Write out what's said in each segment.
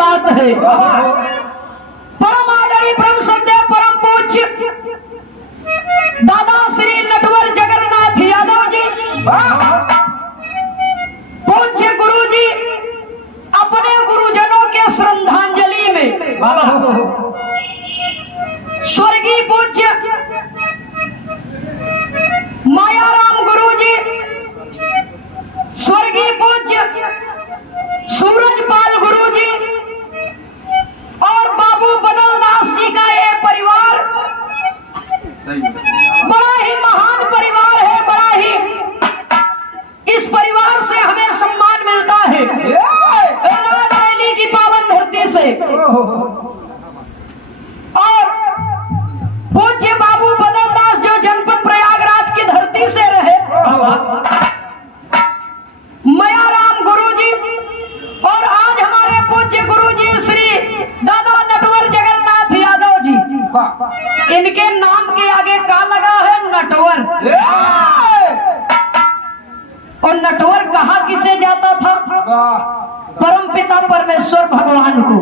बात है। परम आदरणीय परम श्रद्धेय परम पूज्य दादा श्री नटवर जगन्नाथ यादव जी, पूज्य गुरु जी, अपने गुरुजनों के श्रद्धांजलि में स्वर्गीय पूज्य मायाराम गुरु जी, स्वर्गीय पूज्य सूरजपाल गुरु जी और बाबू बदल दास जी का ये परिवार बड़ा ही महान परिवार है। बड़ा ही इस परिवार से हमें सम्मान मिलता है रैली की पावन धरती से। और पूज्य बाबू बदल दास जो जनपद प्रयागराज की धरती से रहे, मायाराम गुरु जी और आज हमारे पूज्य गुरु जी श्री दादा नटवर जगन्नाथ यादव जी, इनके नाम के आगे का लगा है नटवर। और नटवर कहा किसे जाता था? परम पिता परमेश्वर भगवान को,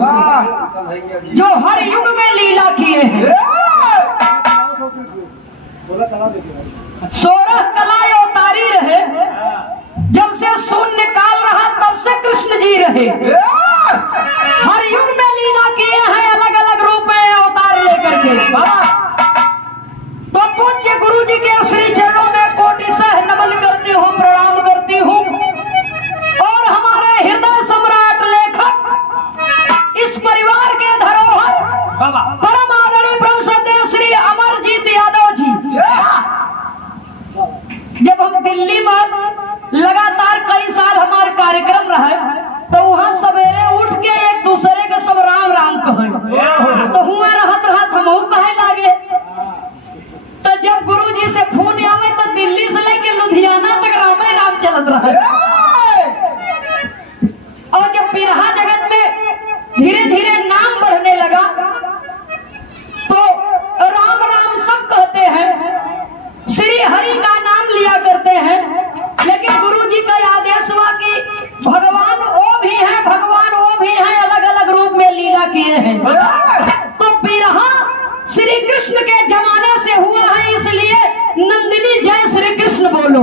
जो हर युग में लीला किए हैं। 16 कलाएं अवतारी रहे, जब से शून्य काल रहा तब से कृष्ण जी रहे। हर युग में लीला किए हैं, अलग अलग रूप में अवतार लेकर के। तो पूज्य गुरु जी के श्री चरणों में कोटि सह नमन करती हूँ, प्रणाम करती हूँ। और हमारे हृदय सम्राट लेखक, इस परिवार के धरोहर परम आदरणीय परम श्रद्धेय श्री अमरजीत यादव जी, जब हम दिल्ली में लगातार कई साल हमारे कार्यक्रम रहे, तो वहाँ सवेरे उठ के एक दूसरे के सब राम राम कहे, तो हुआ रहत हम कहे लागे। तो जब गुरु जी से फोन आवे तो दिल्ली से लेके लुधियाना तक रामे राम चलत रहे। और जब बिरहा जगत में धीरे धीरे नाम बढ़ने लगा, तो राम राम सब कहते हैं, श्री हरि का नाम लिया करते हैं। लेकिन गुरु जी का आदेश हुआ कि भगवान वो भी है, भगवान वो भी है, अलग अलग रूप में लीला किए हैं। तो बिरहा श्री कृष्ण के जमाने से हुआ है, इसलिए नंदिनी जय श्री कृष्ण बोलो।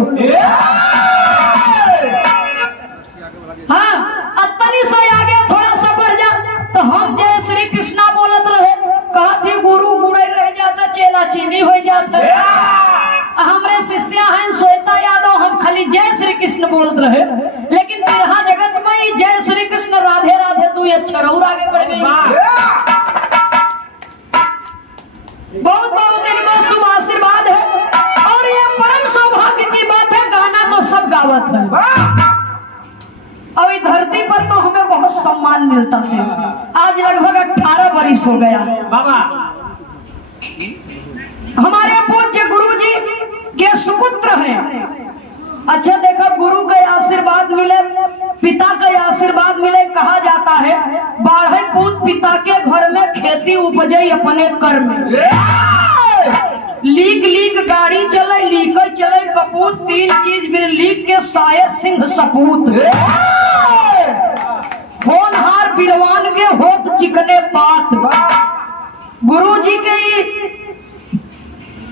हाँ, अतनी से आगे थोड़ा सा बढ़ जा तो हम जय श्री कृष्णा बोलत रहे, कहा थी गुरु गुड़े रह जाता, चेला चीनी हो जाता। हमारे शिष्या हैं श्वेता यादव, हम खाली जय श्री कृष्ण बोलते रहे। लेकिन बिरहा जगत में जय श्री कृष्ण राधे राधे तू अक्षर और आगे बढ़ गई। बहुत बहुत इनको शुभ आशीर्वाद है। और ये परम सौभाग्य की बात है, गाना तो सब गावत है। और इस धरती पर तो हमें बहुत सम्मान मिलता है। आज लगभग 18 वर्ष हो गया। हमारे पूज्य गुरु जी के सुपुत्र हैं। अच्छा देखो, गुरु का आशीर्वाद मिले, पिता का आशीर्वाद मिले। कहा जाता है, 12 पूत पिता के घर में खेती उपजे अपने कर में। लीक लीक गाड़ी चले, लीक चले कपूत, 3 चीज में लीक के साये सिंह सपूत। होनहार बिरवान के होत चिकने पात। गुरु जी की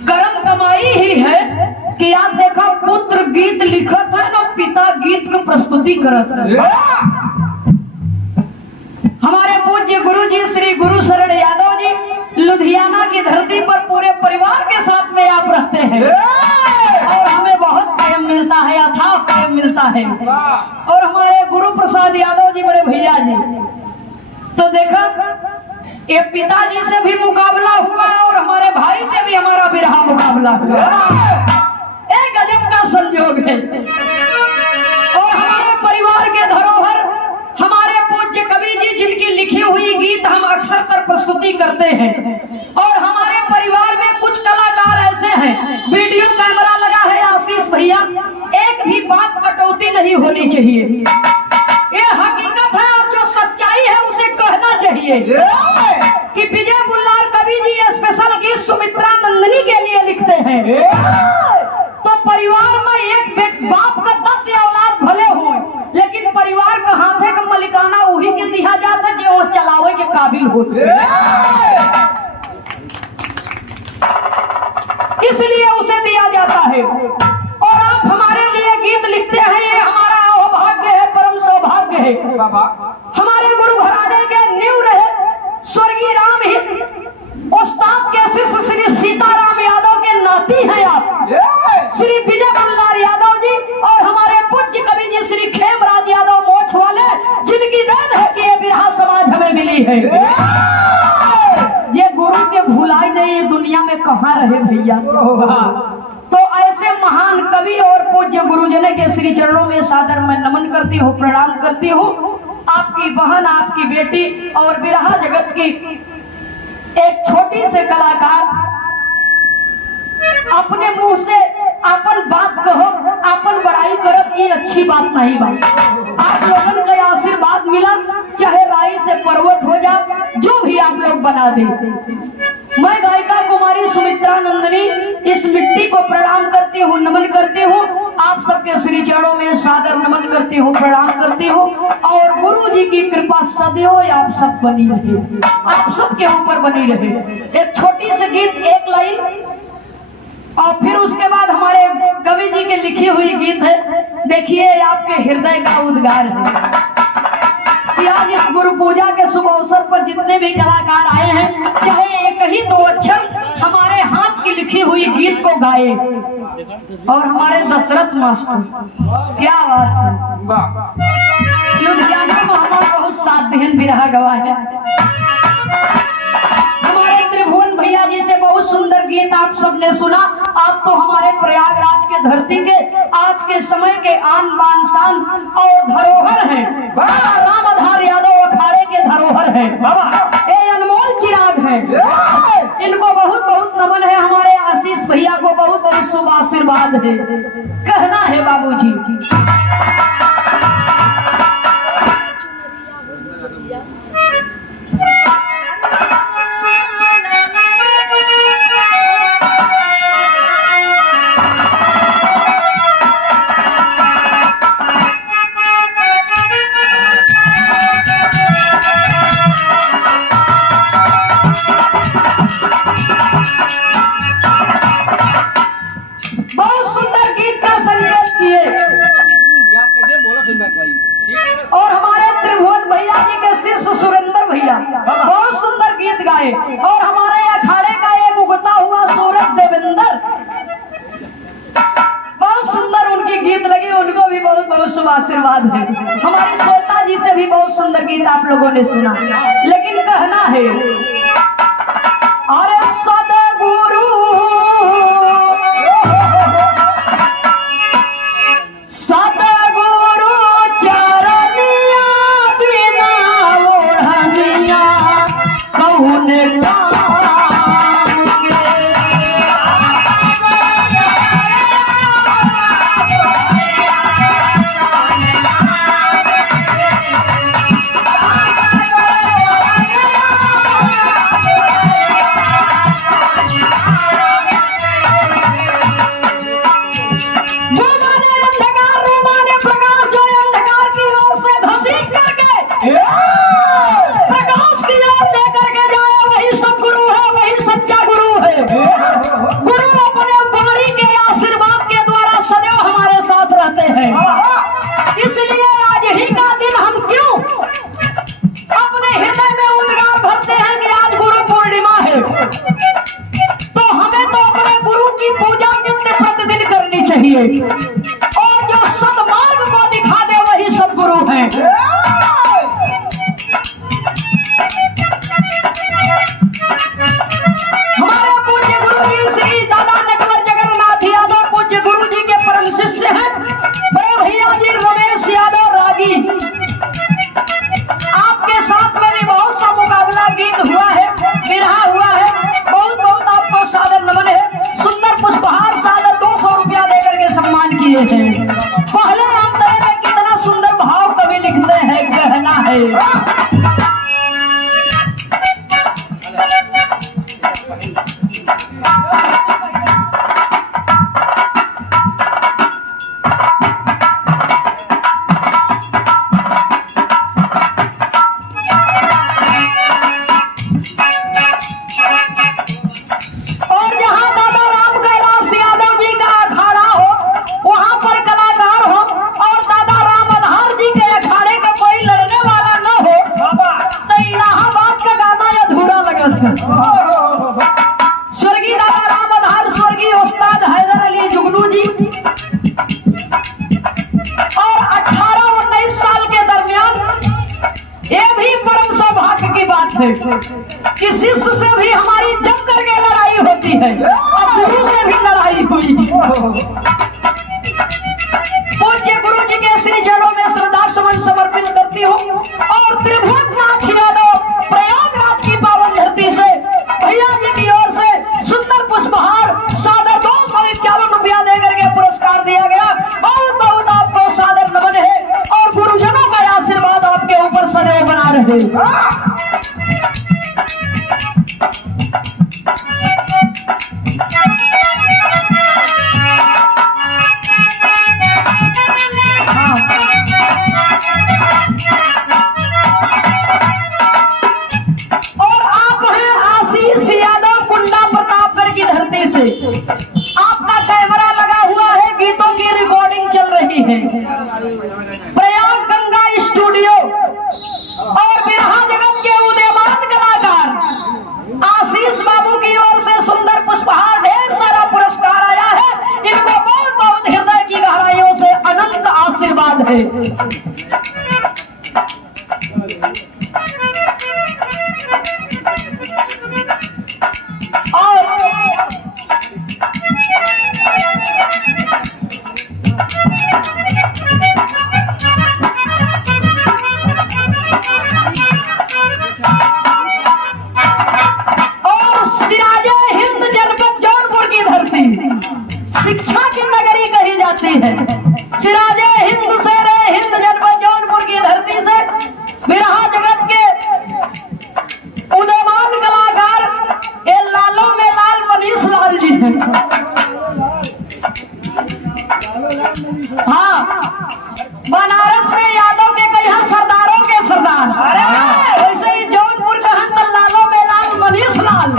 कर्म कमाई ही है कि आप देखो, पुत्र गीत लिखत है ना, पिता गीत को प्रस्तुति करत है। हमारे पूज्य गुरु जी श्री गुरु शरण यादव जी, लुधियाना की धरती पर पूरे परिवार के साथ में आप रहते हैं। और हमें बहुत प्रेम मिलता है, अथाह प्रेम मिलता है। और हमारे गुरु प्रसाद यादव जी, बड़े भैया जी, तो देखा ये पिताजी से भी मुकाबला हुआ और हमारे भाई से भी हमारा बिरहा मुकाबला हुआ। एक गजब का संयोग है। और हमारे परिवार के धरोहर हमारे पूज्य कवि जी, जिनकी लिखी हुई गीत हम अक्सर कर प्रस्तुति करते हैं। और हमारे परिवार में कुछ कलाकार ऐसे हैं, वीडियो कैमरा लगा है आशीष भैया, एक भी बात कटौती नहीं होनी चाहिए। ये हकीकत है और जो सच्चाई है उसे कहना चाहिए कि विजय बुल्लार कवि जी स्पेशल गीत सुमित्रा नंदनी के लिए लिखते हैं। तो परिवार में एक बाप का 10 औलाद भले हो, लेकिन परिवार का हाथे का मलिकाना वही के दिया जाता है जो चलावे के काबिल हो, इसलिए उसे दिया जाता है। और आप हमारे लिए गीत लिखते हैं, ये हमारा अहोभाग्य है, परम सौभाग्य है। हमारे गुरु घराने के नींव रहे स्वर्गीय राम ही उस्ताद के शिष्य श्री सीताराम यादव के नाती हैं आप, श्री विजय मल्हार यादव जी, और हमारे पूज्य कवि जी श्री खेमराज यादव मोछ वाले, जिनकी देन है कि ये बिरहा समाज हमें मिली है। ये गुरु के भुलाई नहीं, दुनिया में कहाँ रहे भैया। तो ऐसे महान कवि और पूज्य गुरुजन के श्री चरणों में सादर मैं नमन करती हूँ, प्रणाम करती हूँ। आपकी बहन, आपकी बेटी और बिरहा जगत की एक छोटी से कलाकार अपने मुंह से अपन बात कहो, अपन बड़ाई करब, ये अच्छी बात नहीं बात। आप लोगों का आशीर्वाद मिला, चाहे राई से पर्वत हो जा, जो भी आप लोग बना दे। मैं गायिका कुमारी सुमित्रा नंदनी इस मिट्टी को प्रणाम करती हूँ, नमन करती हूँ। आप सबके श्री चरणों में सादर नमन करती हूँ, प्रणाम करती हूँ। और गुरु जी की कृपा सदैव आप सब बनी रहे, आप सबके ऊपर बनी रहे। एक छोटी सी गीत, एक लाइन, और फिर उसके बाद हमारे कवि जी के लिखी हुई गीत है। देखिए आपके हृदय का उद्गार है कि आज इस गुरु पूजा के शुभ अवसर पर जितने भी कलाकार आए हैं, चाहे एक ही दो अक्षर हमारे हाथ की लिखी हुई गीत को गाए। और हमारे दशरथ मास्टर, क्या बात है, लुधियाना में हमारा बहुत साथ बहन बिरहा गवा है। हमारे त्रिभुवन भैया जी से बहुत सुंदर गीत आप सबने सुना। आप तो हमारे प्रयागराज के धरती के, आज के समय के आन बान शान और धरोहर है। रामधार यादव अखाड़े के धरोहर है, ये अनमोल चिराग है। इनको बहुत बहुत नमन है। हमारे आशीष भैया को बहुत बहुत शुभ आशीर्वाद है। कहना है बाबूजी, और हमारे त्रिभुवन भैया जी के शिष्य सुरेंद्र भैया बहुत सुंदर गीत गाए। और हमारे अखाड़े का एक उगता हुआ सूरज देवेंद्र, बहुत सुंदर उनकी गीत लगी, उनको भी बहुत बहुत शुभ आशीर्वाद है। हमारी श्वेता जी से भी बहुत सुंदर गीत आप लोगों ने सुना। लेकिन कहना है, अरे सदगुरु और जो सदमार्ग को दिखा दे वही सदगुरु है। हमारे पूज्य गुरु जी श्री दादा नटवर जगन्नाथ यादव पूज्य गुरु जी के परम शिष्य हैं, बड़े भैया जी रमेश यादव रागी। आपके साथ में भी बहुत सा मुकाबला गीत हुआ है, बिरहा हुआ है। बहुत बहुत आपको सादर नमन है। सुंदर पुष्पहार सादर 200 रुपया देकर के सम्मान किए हैं। पहले अंतरे में कितना सुंदर भाव कवि लिखते हैं। कहना है, है कि शिष्य से भी हमारी जम करके लड़ाई होती है और गुरु से भी लड़ाई हुई। पूज्य गुरु जी के श्री चरणों में श्रद्धा सुमन समर्पित करती हूँ और त्रिभुवननाथ यादव प्रयागराज की पावन धरती से भैया जी की ओर से सुंदर पुष्पहार सादर 251 रुपया देकर के पुरस्कार दिया गया। बहुत बहुत आपको सादर नमन है और गुरुजनों का आशीर्वाद आपके ऊपर सदैव बना रहे। आपका कैमरा लगा हुआ है, गीतों की रिकॉर्डिंग चल रही है। प्रयाग गंगा स्टूडियो और बिरहा जगत के उदयमान कलाकार आशीष बाबू की ओर से सुंदर पुष्पहार ढेर सारा पुरस्कार आया है। इनको बहुत बहुत हृदय की गहराइयों से अनंत आशीर्वाद है। शिक्षा की नगरी कही जाती है। सिराजे हिंद से रे हिंद जनपद जौनपुर की धरती से बिरहा जगत के उदयमान कलाकार ये लालों में लाल मनीष लाल जी हैं। हाँ, बनारस में यादव के कई सरदारों के सरदार, वैसे ही जौनपुर का हम लालों में लाल मनीष लाल।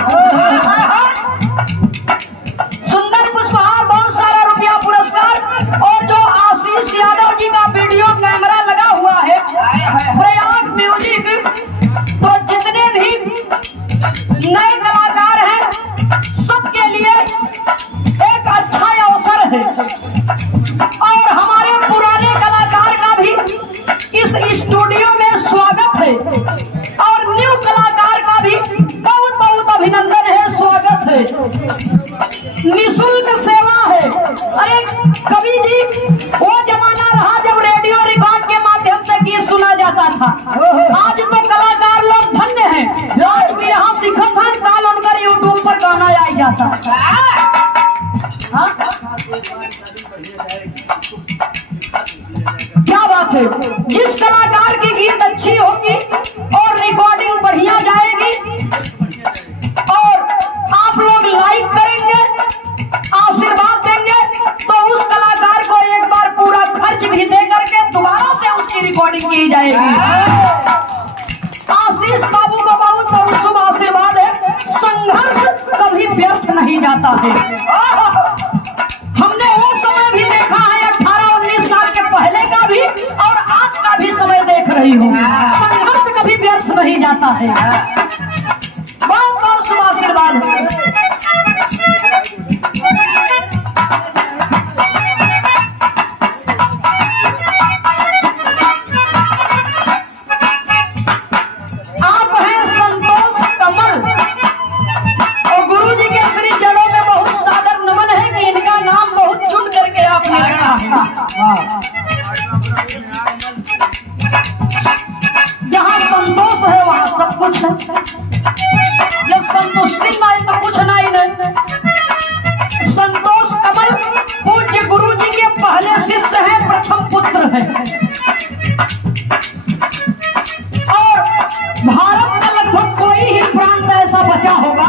सुंदर पुष्पहार, बहुत सारा रुपया पुरस्कार और जो आशीष यादव जी का वीडियो कैमरा लगा हुआ है प्रयाग म्यूजिक, तो जितने भी नए कलाकार हैं सबके लिए एक अच्छा अवसर है और हमारे पुराने कलाकार का भी इस स्टूडियो में स्वागत है और न्यू कलाकार का भी बहुत बहुत अभिनंदन है, स्वागत है। निःशुल्क सेवा है। अरे कवि जी, वो जमाना रहा जब रेडियो रिकॉर्ड के माध्यम से गीत सुना जाता था। आज तो कलाकार लोग धन्य हैं, आज भी यहाँ सिखत हैं, काल उनका यूट्यूब पर गाना आ जाता। क्या बात है। जिस कलाकार की गीत अच्छी होगी और रिकॉर्डिंग बढ़िया जाएगी और आप लोग लाइक करेंगे, आशीर्वाद देंगे, तो उस कलाकार को एक बार पूरा खर्च भी दे करके दोबारा से उसकी रिकॉर्डिंग की जाएगी। आशीष बाबू को बहुत बहुत शुभ आशीर्वाद है। संघर्ष कभी व्यर्थ नहीं जाता है। हमने वो समय भी देखा है, 18-19 साल के पहले का भी और आज का भी समय देख रही हूँ। संघर्ष कभी व्यर्थ नहीं जाता है। बहुत बहुत शुभ आशीर्वाद है। आप हैं संतोष कमल और गुरु जी के श्री चरणों में बहुत सादर नमन है कि इनका नाम बहुत चुन करके आपने रखा है। जहाँ संतोष है वहाँ सब कुछ है, जब संतुष्टि ना तो कुछ नहीं। संतोष कमल पूज्य गुरु जी के पहले शिष्य हैं, प्रथम पुत्र हैं और भारत का लगभग कोई ही प्रांत ऐसा बचा होगा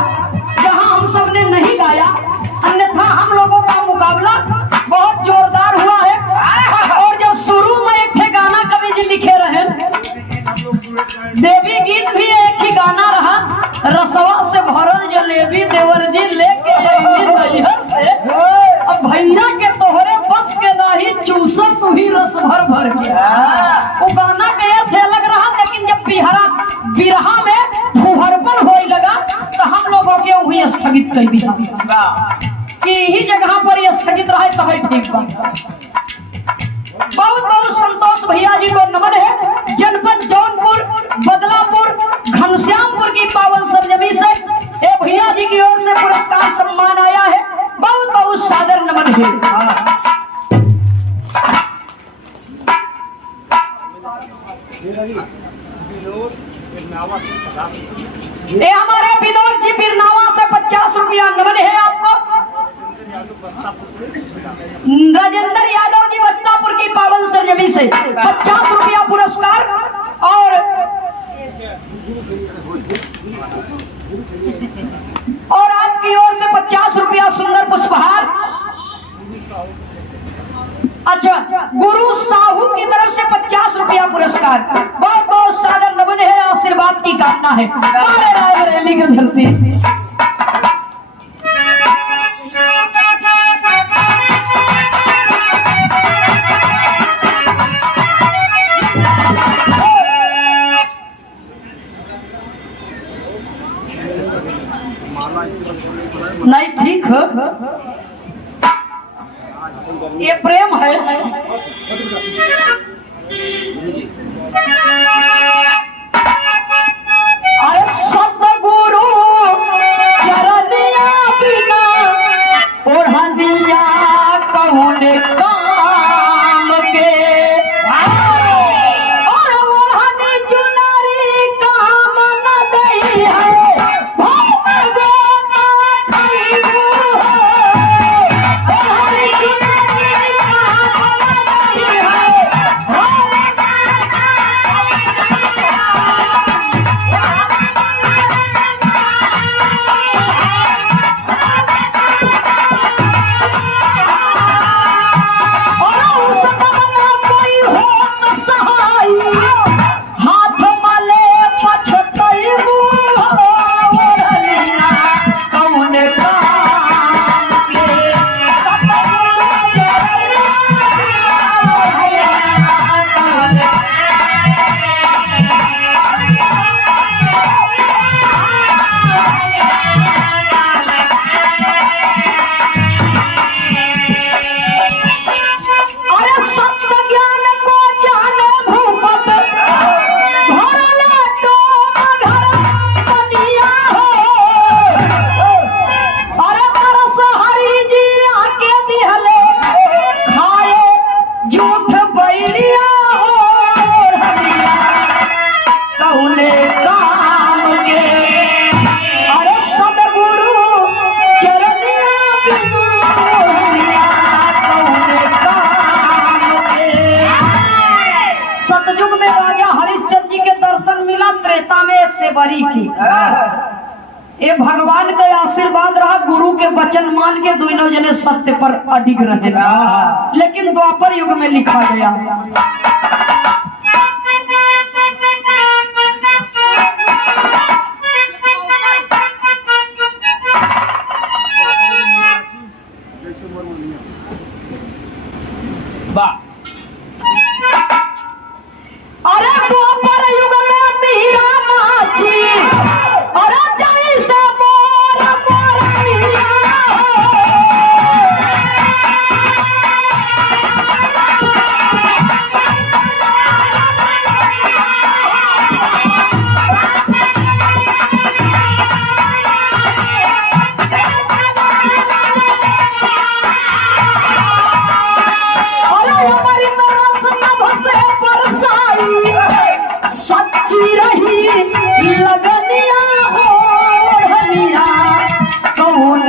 जहां हम सब ने नहीं गाया, अन्यथा हम लोगों का मुकाबला बहुत जोरदार हुआ है। और जब शुरू में एक थे गाना कवि जी लिखे रहे, देवी गीत भी एक ही गाना रहा, रसवा से भरल जलेबी देवर जी लेके से अब भैया के तोहरे बस के नाही चूसा तू ही रस भर भर के। वो गाना के थे अलग रहा, लेकिन जब बिरहा में भूहरपन होने लगा तो हम लोगों के वही स्थगित कर दिया कि यही जगह पर ये स्थगित रहे तभी ठीक बा। बहुत बहुत संतोष भैया जी को नमन है। जनपद जौनपुर, बदलापुर, घनश्यामपुर ये हमारे विनोद जी बिरनावा से 50 रुपया नमन है आपको। राजेंद्र यादव जी बस्तापुर की पावन सरजमी से 50 रुपया पुरस्कार और आपकी ओर से 50 रुपया सुंदर पुष्पहार। अच्छा, गुरु साहू की तरफ से 50 रुपया पुरस्कार। बहुत बहुत सादर नमन है, आशीर्वाद की कामना है। हमारे रायबरेली की धरती नहीं ठीक है, ये प्रेम है। अरे सतगुरु चरनिया बिना ओढ़ा दिया कौन काम के, और ओढ़नी चुनरी काम न दई है। बरी की ये भगवान का आशीर्वाद रहा, गुरु के वचन मान के दोनों जने सत्य पर अडिग रहे। लेकिन द्वापर युग में लिखा गया अरे द्वापर युग में मीरा नाची, अरे जैसे मोर मोरैया। अरे हमारी तरफ नभ से बरसाई, सच्ची रही लगनिया ओढ़निया कौन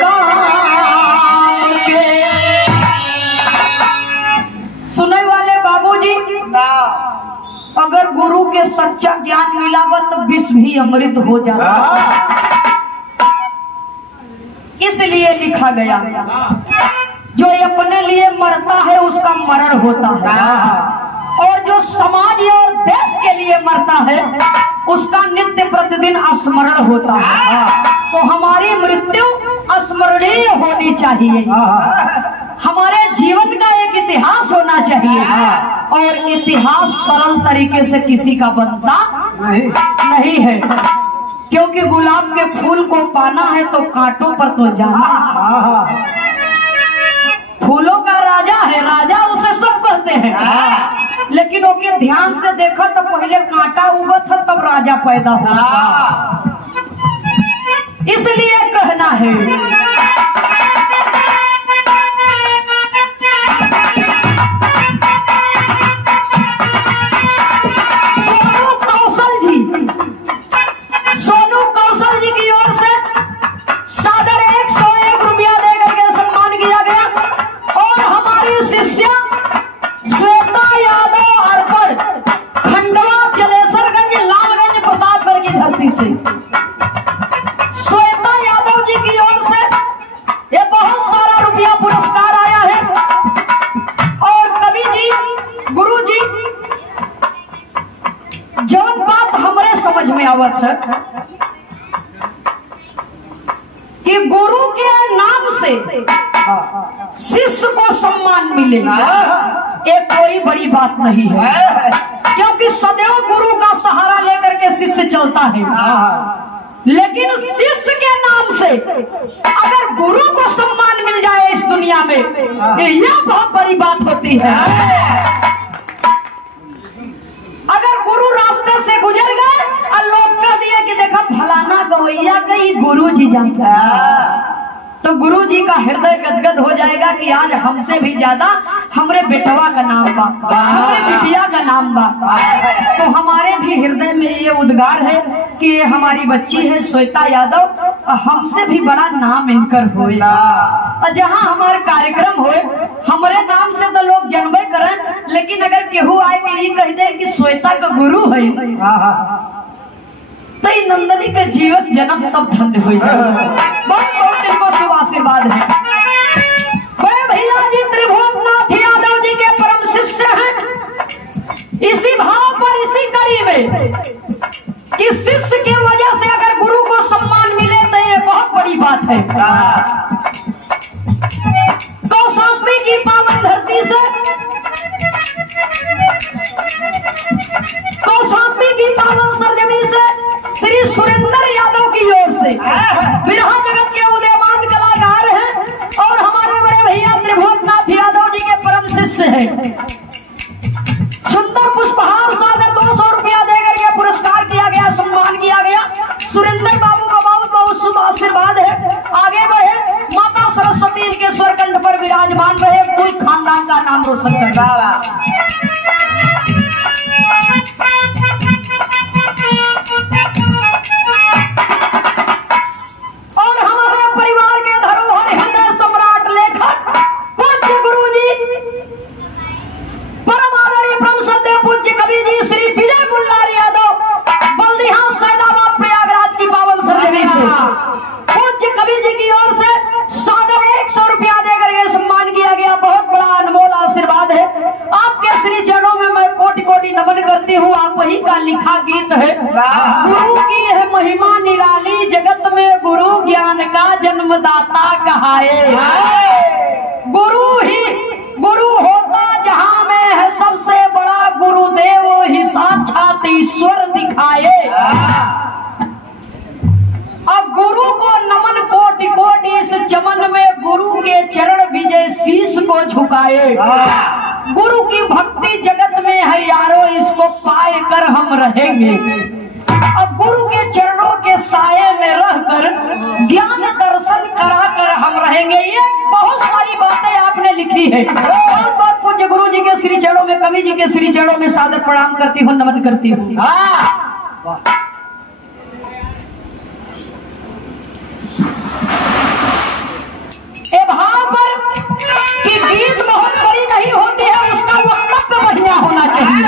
काम के। सुने वाले बाबूजी, अगर गुरु के सच्चा ज्ञान मिलावा तो विष भी अमृत हो जाता, इसलिए लिखा गया जो अपने लिए मरता है उसका मरण होता है, और जो समाज और देश के लिए मरता है उसका नित्य प्रतिदिन स्मरण होता है। तो हमारी मृत्यु स्मरणीय होनी चाहिए, हमारे जीवन का एक इतिहास होना चाहिए, और इतिहास सरल तरीके से किसी का बनता नहीं है, क्योंकि गुलाब के फूल को पाना है तो कांटों पर तो जाना है। फूलों का राजा है, राजा उसे सब कहते हैं, लेकिन ओके ध्यान से देखो तो पहले कांटा उगा था तब राजा पैदा हुआ। इसलिए कहना है जौन बात हमारे समझ में आवत है कि गुरु के नाम से शिष्य को सम्मान मिले, ये कोई बड़ी बात नहीं है, क्योंकि सदैव गुरु का सहारा लेकर के शिष्य चलता है। लेकिन शिष्य के नाम से अगर गुरु को सम्मान मिल जाए इस दुनिया में, यह बहुत बड़ी बात होती है। अगर गुरु रास्ते से गुजर गए और लोग कह दिए कि देखा फलाना गवैया कई गुरु जी जानता है, तो गुरु जी का हृदय गदगद हो जाएगा कि आज हमसे भी ज्यादा हमरे बेटवा का नाम बा, हमरे बिटिया का नाम बा। तो हमारे भी हृदय में ये उद्गार है कि ये हमारी बच्ची है श्वेता यादव, हमसे भी बड़ा नाम इनकर होए। और जहाँ हमारे कार्यक्रम होए हमारे नाम से तो लोग जनबे करें, लेकिन अगर केहू आए कि ये कह दे कि श्वेता का गुरु है, तो नंदनी का जीवन जन्म सब धन्य हो जाए। बहुत बहुत इनको शुभ आशीर्वाद है। भैया जी त्रिभुवननाथ यादव जी के परम शिष्य हैं। इसी भाव पर इसी कड़ी में कि शिष्य की वजह से अगर गुरु को सम्मान मिले तो ये बहुत बड़ी बात है। कौशाम्बी की पावन धरती से, कौशाम्बी की पावन सरजमी से श्री सुरेंद्र यादव की ओर से बिरहा जगत के उदयमान कलाकार हैं और हमारे बड़े भैया त्रिभुवननाथ यादव जी के परम शिष्य हैं। सुंदर पुष्पहार सागर 200 रुपया देकर के पुरस्कार किया गया, सम्मान किया गया। सुरेंद्र बाबू का बहुत बहुत शुभ आशीर्वाद है। आगे बढ़े, माता सरस्वती के स्वरकंठ पर विराजमान रहे, कोई खानदान का नाम रोशन कर रहा। और हमारे परिवार के धरोहर हृदय सम्राट लेखक पूज्य गुरु जी परम आदरणीय परम सद्य पूज्य कवि जी श्री विजय मुल्लार यादव बल्दिहा सैदाबाद प्रयागराज की पावन सरजमी से पूज्य कवि जी की ओर से सादर 100 रुपया देकर यह सम्मान किया गया। बहुत बड़ा अनमोल आशीर्वाद है। आपके श्री चरणों में मैं कोटि कोटि नमन करती हूँ। आप वही का लिखा गीत है, गुरु की है महिमा निराली, जगत में गुरु ज्ञान का जन्मदाता कहाए। गुरु ही गुरु होता जहां में है सबसे बड़ा, गुरुदेव ही साक्षात ईश्वर दिखाए। अब गुरु को नमन कोटि कोटि, इस चमन में गुरु के चरण विजय शीश को झुकाए। गुरु की भक्ति जगत में है यारो, इसको पाए कर हम रहेंगे। अब गुरु के चरणों के साये में रहकर ज्ञान दर्शन कराकर हम रहेंगे। ये बहुत सारी बातें आपने लिखी है। बहुत बहुत पूज्य गुरु जी के श्री चरणों में, कवि जी के श्री चरणों में सादर प्रणाम करती हूँ, नमन करती हूँ। भाव पर कि गीत बहुत बड़ी नहीं होती है, उसका वक्तव्य बढ़िया होना चाहिए।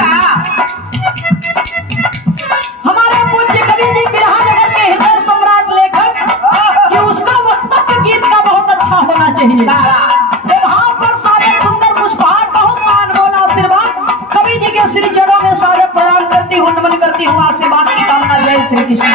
हमारे पूज्य कवि जी बिरहा नगर के हृदय सम्राट लेखक कि उसका वक्तव्य गीत का बहुत अच्छा होना चाहिए। भाव पर सारे सुंदर पुष्पहार, बहुत सा अनमोल आशीर्वाद कवि जी के श्री चरणों में सारे प्रणाम करती हूँ, नमन करती हूँ। आशीर्वाद की कामना। जय श्री कृष्ण।